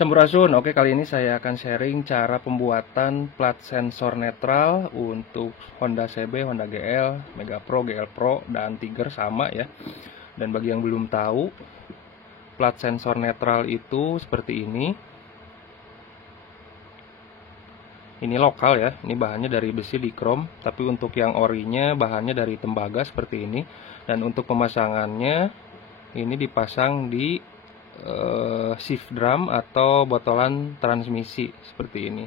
Sampurasun, oke, kali ini saya akan sharing cara pembuatan plat sensor netral untuk Honda CB, Honda GL, Mega Pro, GL Pro, dan Tiger sama ya. Dan bagi yang belum tahu, plat sensor netral itu seperti ini. Ini lokal ya, ini bahannya dari besi di krom, tapi untuk yang orinya bahannya dari tembaga seperti ini. Dan untuk pemasangannya, ini dipasang di shift drum atau botolan transmisi seperti ini.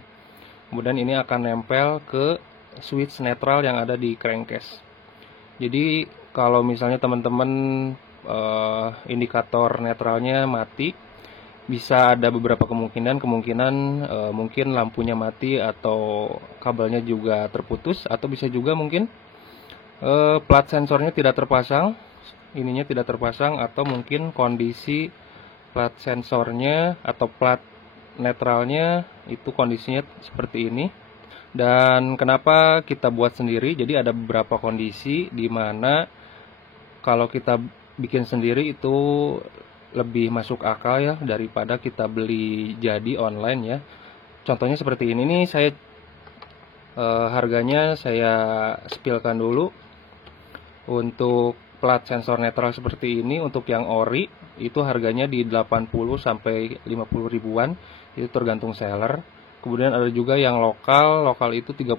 Kemudian ini akan nempel ke switch netral yang ada di crankcase. Jadi kalau misalnya teman-teman indikator netralnya mati, bisa ada beberapa kemungkinan mungkin lampunya mati atau kabelnya juga terputus, atau bisa juga mungkin plat sensornya tidak terpasang, ininya tidak terpasang, atau mungkin kondisi plat sensornya atau plat netralnya itu kondisinya seperti ini. Dan kenapa kita buat sendiri? Jadi ada beberapa kondisi di mana kalau kita bikin sendiri itu lebih masuk akal ya daripada kita beli jadi online ya. Contohnya seperti ini nih, saya harganya saya spillkan dulu. Untuk plat sensor netral seperti ini, untuk yang ori itu harganya di 80 sampai 50 ribuan, itu tergantung seller. Kemudian ada juga yang lokal itu 30.000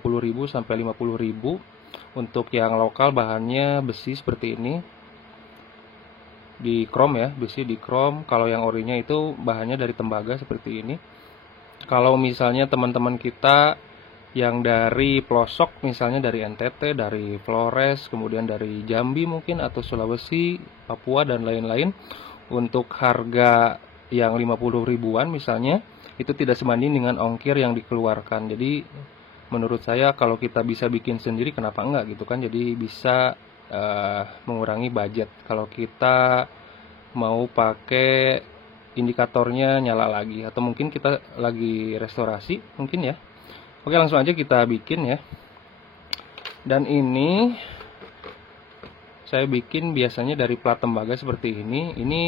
sampai 50.000. Untuk yang lokal bahannya besi seperti ini, di krom ya, besi di krom. Kalau yang orinya itu bahannya dari tembaga seperti ini. Kalau misalnya teman-teman kita yang dari pelosok, misalnya dari NTT, dari Flores, kemudian dari Jambi mungkin, atau Sulawesi, Papua, dan lain-lain, untuk harga yang 50 ribuan misalnya, itu tidak sebanding dengan ongkir yang dikeluarkan. Jadi menurut saya kalau kita bisa bikin sendiri, kenapa enggak gitu kan. Jadi bisa mengurangi budget kalau kita mau pakai indikatornya nyala lagi, atau mungkin kita lagi restorasi mungkin ya. Oke, langsung aja kita bikin ya. Dan ini saya bikin biasanya dari plat tembaga seperti ini. Ini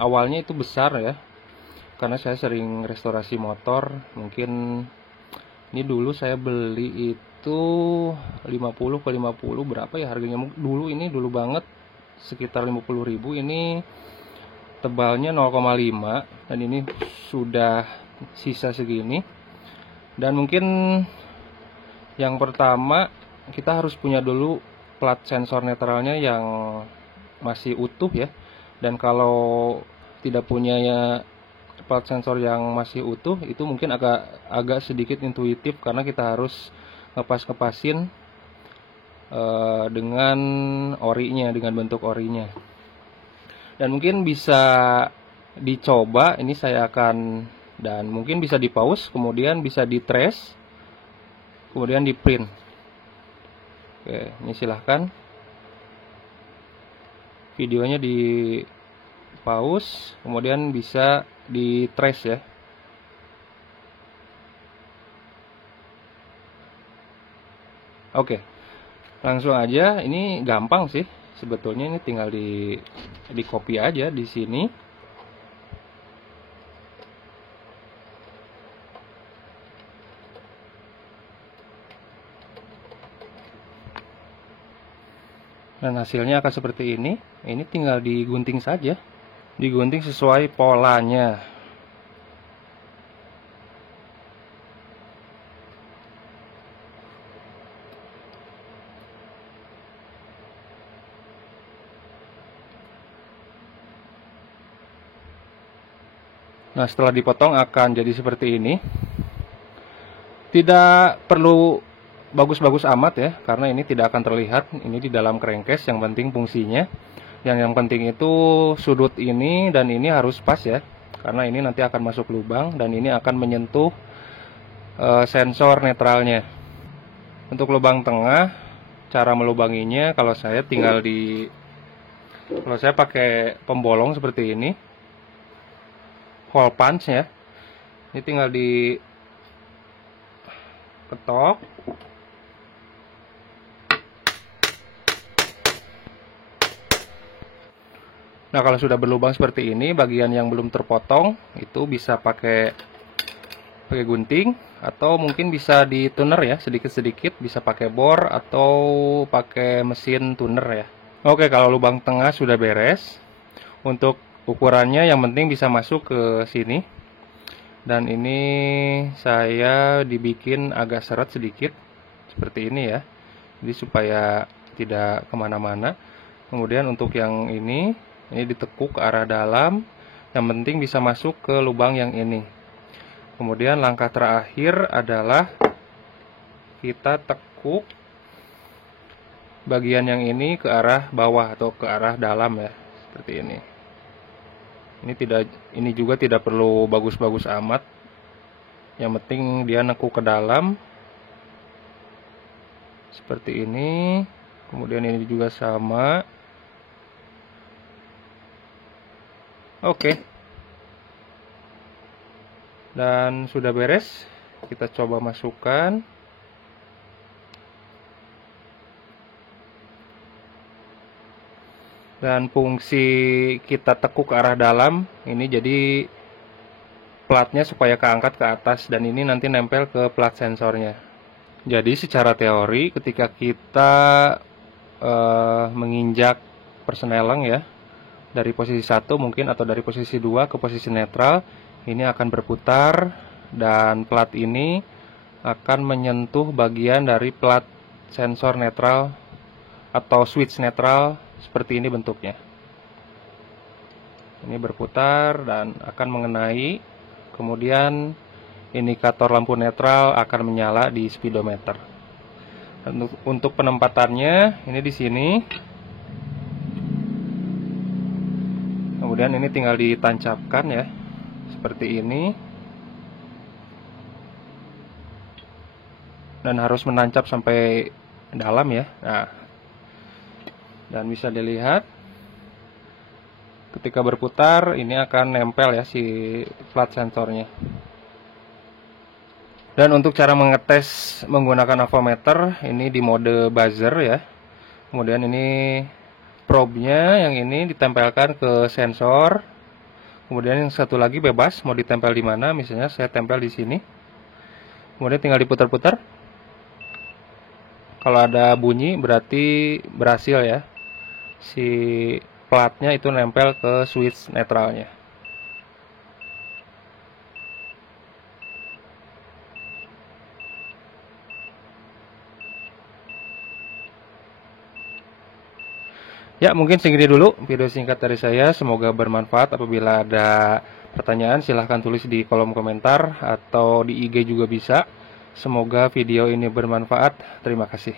awalnya itu besar ya, karena saya sering restorasi motor. Mungkin ini dulu saya beli itu 50 ke 50 berapa ya harganya dulu, ini dulu banget sekitar 50.000. Ini tebalnya 0,5 dan ini sudah sisa segini. Dan mungkin yang pertama kita harus punya dulu plat sensor netralnya yang masih utuh ya. Dan kalau tidak punya plat sensor yang masih utuh, itu mungkin agak sedikit intuitif, karena kita harus ngepasin dengan orinya, dengan bentuk orinya. Dan mungkin bisa dicoba, ini saya akan, dan mungkin bisa di pause, kemudian bisa di trace, kemudian di print. Oke, ini silahkan videonya di pause, kemudian bisa di trace ya. Oke, langsung aja. Ini gampang sih sebetulnya, ini tinggal di copy aja di sini. Dan hasilnya akan seperti ini. Ini tinggal digunting saja, digunting sesuai polanya. Nah, setelah dipotong akan jadi seperti ini. Tidak perlu bagus-bagus amat ya, karena ini tidak akan terlihat. Ini di dalam crankcase, yang penting fungsinya. Yang penting itu sudut ini dan ini harus pas ya, karena ini nanti akan masuk lubang dan ini akan menyentuh sensor netralnya. Untuk lubang tengah, cara melubanginya, kalau saya pakai pembolong seperti ini, hole punch ya. Ini tinggal di ketok. Nah, kalau sudah berlubang seperti ini, bagian yang belum terpotong itu bisa pakai gunting, atau mungkin bisa di tuner ya, sedikit-sedikit, bisa pakai bor atau pakai mesin tuner ya. Oke, kalau lubang tengah sudah beres. Untuk ukurannya yang penting bisa masuk ke sini. Dan ini saya dibikin agak seret sedikit seperti ini ya, jadi supaya tidak kemana-mana. Kemudian untuk yang ini ditekuk ke arah dalam, yang penting bisa masuk ke lubang yang ini. Kemudian langkah terakhir adalah kita tekuk bagian yang ini ke arah bawah atau ke arah dalam ya, seperti ini. Ini juga tidak perlu bagus-bagus amat, yang penting dia nekuk ke dalam seperti ini. Kemudian ini juga sama. Oke. Dan sudah beres. Kita coba masukkan. Dan fungsi kita tekuk ke arah dalam ini jadi platnya supaya keangkat ke atas, dan ini nanti nempel ke plat sensornya. Jadi secara teori ketika kita menginjak persneleng ya, dari posisi 1 mungkin atau dari posisi 2 ke posisi netral, ini akan berputar dan plat ini akan menyentuh bagian dari plat sensor netral atau switch netral, seperti ini bentuknya. Ini berputar dan akan mengenai, kemudian indikator lampu netral akan menyala di speedometer. Untuk penempatannya ini di sini. Kemudian ini tinggal ditancapkan ya, seperti ini. Dan harus menancap sampai dalam ya. Nah, dan bisa dilihat ketika berputar ini akan nempel ya si plat sensornya. Dan untuk cara mengetes menggunakan avometer, ini di mode buzzer ya. Kemudian ini probe-nya yang ini ditempelkan ke sensor. Kemudian yang satu lagi bebas mau ditempel di mana, misalnya saya tempel di sini. Kemudian tinggal diputar-putar. Kalau ada bunyi berarti berhasil ya. Si platnya itu nempel ke switch netralnya. Ya, mungkin segini dulu video singkat dari saya. Semoga bermanfaat. Apabila ada pertanyaan silahkan tulis di kolom komentar atau di IG juga bisa. Semoga video ini bermanfaat. Terima kasih.